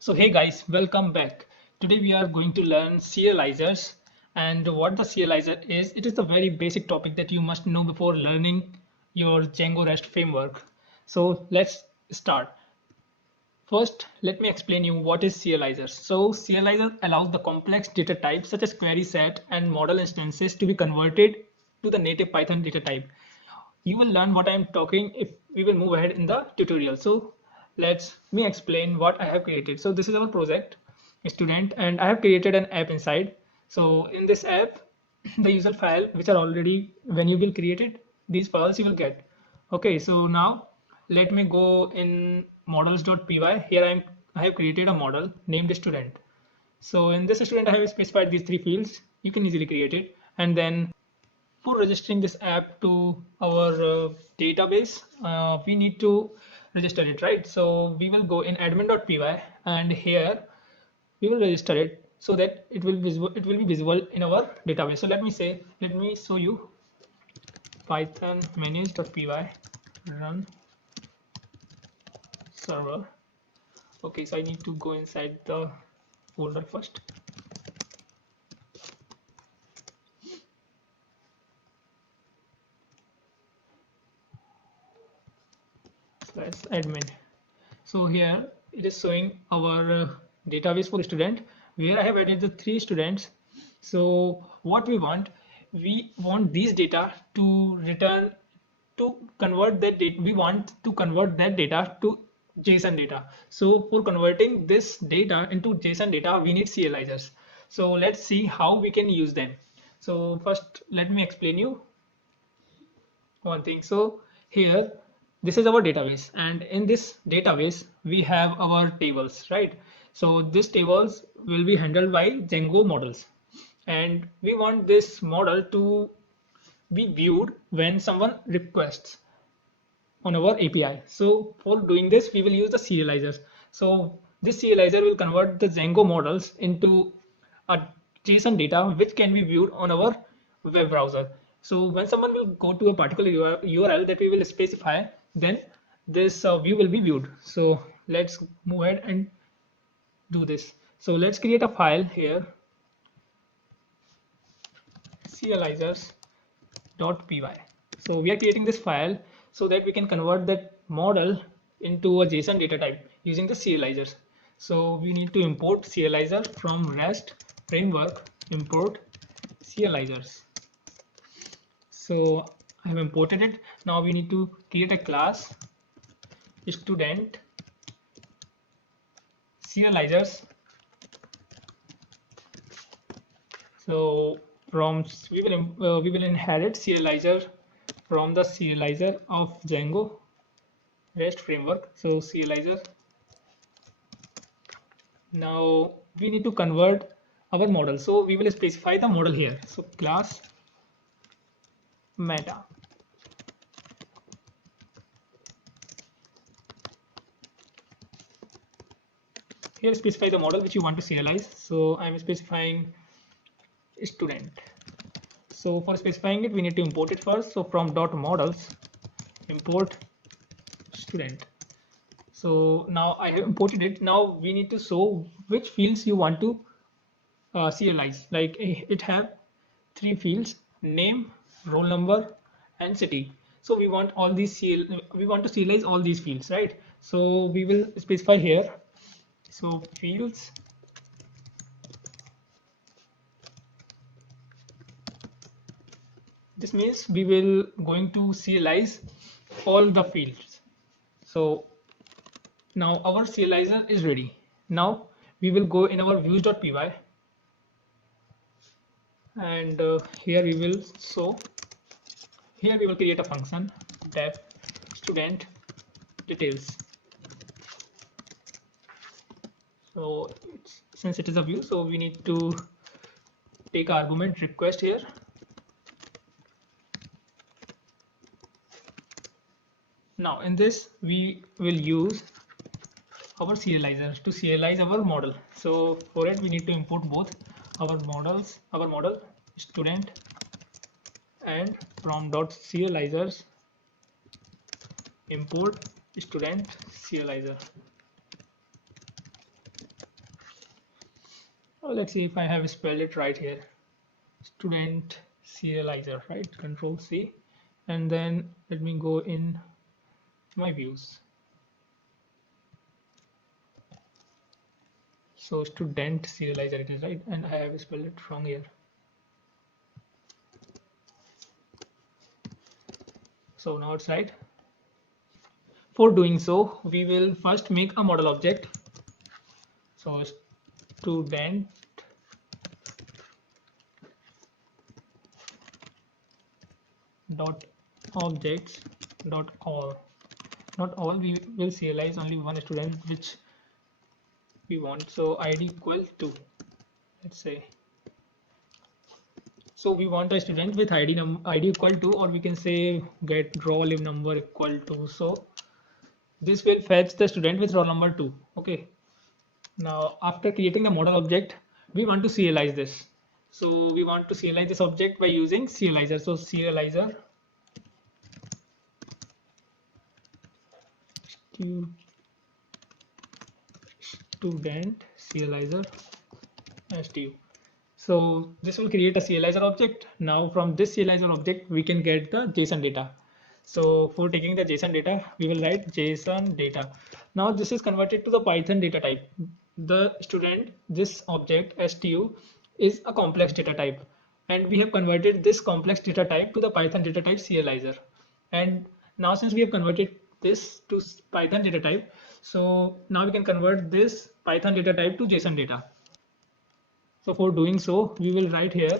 So hey guys, welcome back. Today we are going to learn serializers, and what the serializer is. It is the very basic topic that you must know before learning your Django REST framework. So let's start. First, let me explain you what is serializer. So serializer allows the complex data types such as query set and model instances to be converted to the native Python data type. You will learn what I am talking if we will move ahead in the tutorial. So let's me explain what I have created. So this is our project student, and I have created an app inside. So in this app, the user file which are already when you will create it, these files you will get. Okay, so now let me go in models.py. Here I have created a model named student. So in this student, I have specified these three fields. You can easily create it, and then for registering this app to our database, we need to register it, right? So we will go in admin.py, and here we will register it so that it will be visible in our database. So let me show you python manage.py run server. Okay, so I need to go inside the folder first. Slash admin. So here it is showing our database for student where I have added the three students. So what we want these data to return to convert that data. We want to convert that data to JSON data. So for converting this data into JSON data, we need serializers. So let's see how we can use them. So first, let me explain you one thing. So here, this is our database, and in this database we have our tables, right? So these tables will be handled by Django models, and we want this model to be viewed when someone requests on our API. So for doing this, we will use the serializers. So this serializer will convert the Django models into a JSON data which can be viewed on our web browser. So when someone will go to a particular URL that we will specify, then this view will be viewed. So let's move ahead and do this. So let's create a file here, serializers.py. So we are creating this file so that we can convert that model into a JSON data type using the serializers. So we need to import serializer from REST framework, import serializers. So I have imported it. Now we need to create a class student serializers. So from we will inherit serializer from the serializer of Django REST framework. So serializer. Now we need to convert our model. So we will specify the model here. So class meta. Here specify the model which you want to serialize. So I'm specifying student. So for specifying it, we need to import it first. So from dot models, import student. So now I have imported it. Now we need to show which fields you want to serialize. Like it have three fields: name, roll number, and city. So we want all these we want to serialize all these fields, right? So we will specify here. So fields. This means we will going to serialize all the fields. So now our serializer is ready. Now we will go in our views.py, and here we will show. Here we will create a function def student details. So since it is a view, so we need to take argument request here. Now in this we will use our serializer to serialize our model. So for it we need to import both our model student, and from dot serializers import student serializer. Oh, let's see if I have spelled it right here. Student serializer, right? Control C, and then let me go in my views. So student serializer it is, right? And I have spelled it wrong here. So now it's right. For doing so, we will first make a model object. So student dot objects dot all. Not all, we will serialize only one student which we want. So id equal to, let's say, so we want a student with id equal to, or we can say get roll number equal to. So this will fetch the student with roll number 2. Okay, now after creating the model object, we want to serialize this. So we want to serialize this object by using serializer. So serializer student serializer stu. So this will create a serializer object. Now from this serializer object, we can get the JSON data. So for taking the JSON data, we will write JSON data. Now this is converted to the Python data type. The student, this object stu is a complex data type. And we have converted this complex data type to the Python data type serializer. And now since we have converted this to Python data type, so now we can convert this Python data type to JSON data. So for doing so, we will write here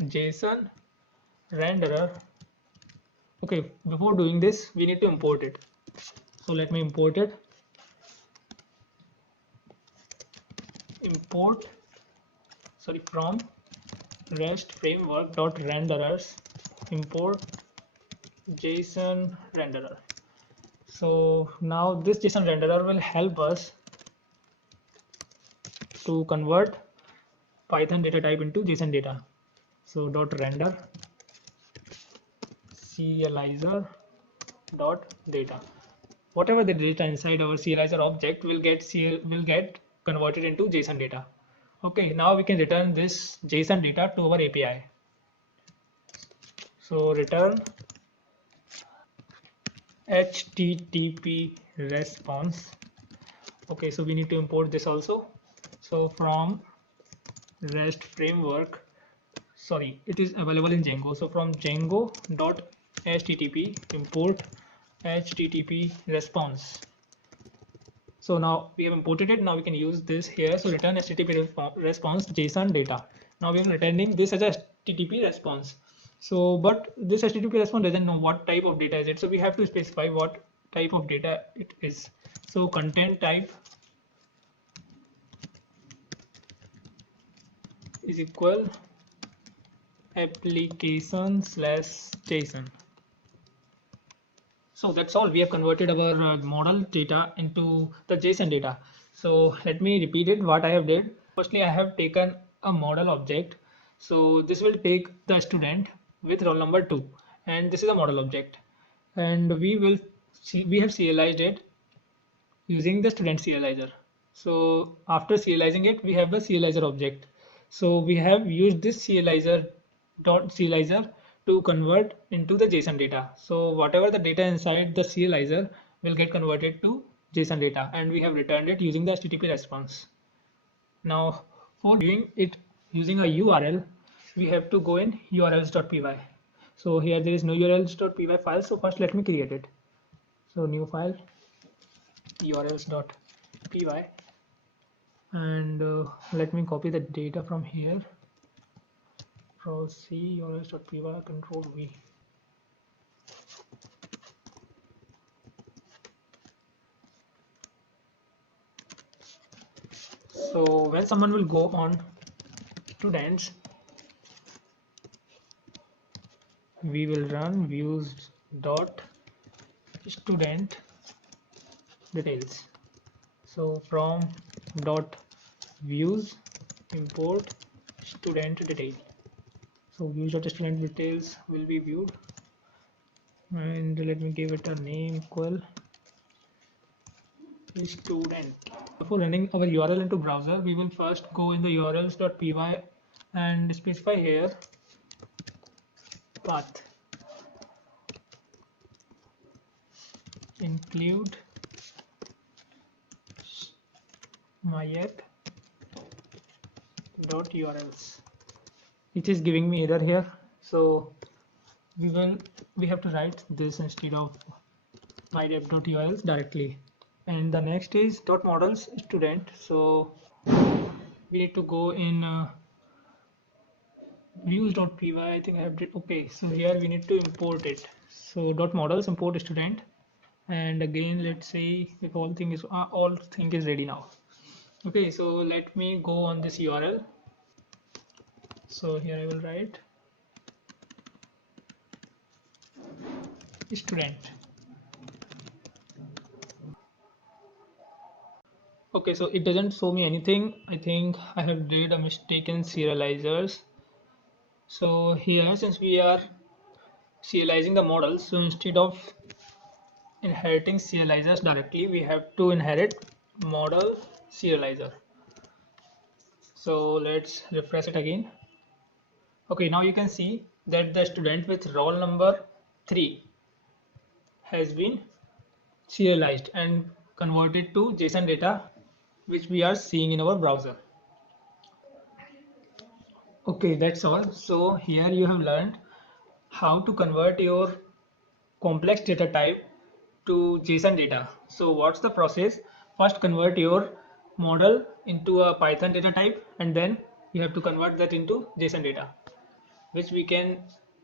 JSON renderer. Okay, before doing this, we need to import it. So let me import it. Import, sorry, from REST framework dot renderers import JSON renderer. So now this JSON renderer will help us to convert Python data type into JSON data. So dot render serializer dot data. Whatever the data inside our serializer object will get converted into JSON data. Okay, now we can return this JSON data to our API. So return HTTP response. Okay, so we need to import this also. So from REST framework, sorry, it is available in Django. So from Django.http import HTTP response. So now we have imported it. Now we can use this here. So return HTTP response JSON data. Now we are returning this as a HTTP response. So, but this HTTP response doesn't know what type of data is it. So we have to specify what type of data it is. So content type is equal application slash JSON. So that's all. We have converted our model data into the JSON data. So let me repeat it what I have did. Firstly, I have taken a model object. So this will take the student with roll number 2, and this is a model object. And we have serialized it using the student serializer. So after serializing it, we have the serializer object. So we have used this serializer to convert into the JSON data. So whatever the data inside the serializer will get converted to JSON data, and we have returned it using the HTTP response. Now for doing it using a URL, we have to go in urls.py. So here there is no urls.py file. So first let me create it. So new file urls.py, and let me copy the data from here. C urls.py control V. So when someone will go on students, we will run views dot student details. So from dot views import student detail. So views dot student details will be viewed, and let me give it a name equal student. Before running our URL into browser, we will first go in the urls.py and specify here path include myapp.urls. It is giving me error here, so we have to write this instead of myapp.urls directly. And the next is .models student, so we need to go in views.py. I think I have did. Okay, so here we need to import it. So .models import student, and again let's say if all thing is ready now. Okay, so let me go on this URL. So here I will write student. Okay, so it doesn't show me anything. I think I have did a mistake in serializers. So here, since we are serializing the models, so instead of inheriting serializers directly, we have to inherit model serializer. So let's refresh it again. Okay, now you can see that the student with roll number 3 has been serialized and converted to JSON data, which we are seeing in our browser. Okay, that's all. So here you have learned how to convert your complex data type to JSON data. So what's the process? First convert your model into a Python data type, and then you have to convert that into JSON data, which we can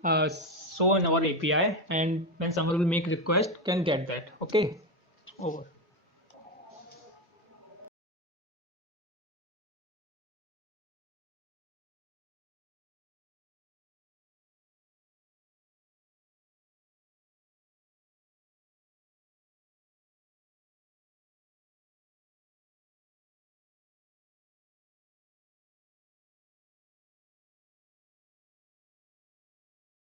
show in our API, and when someone will make request can get that. Okay, over.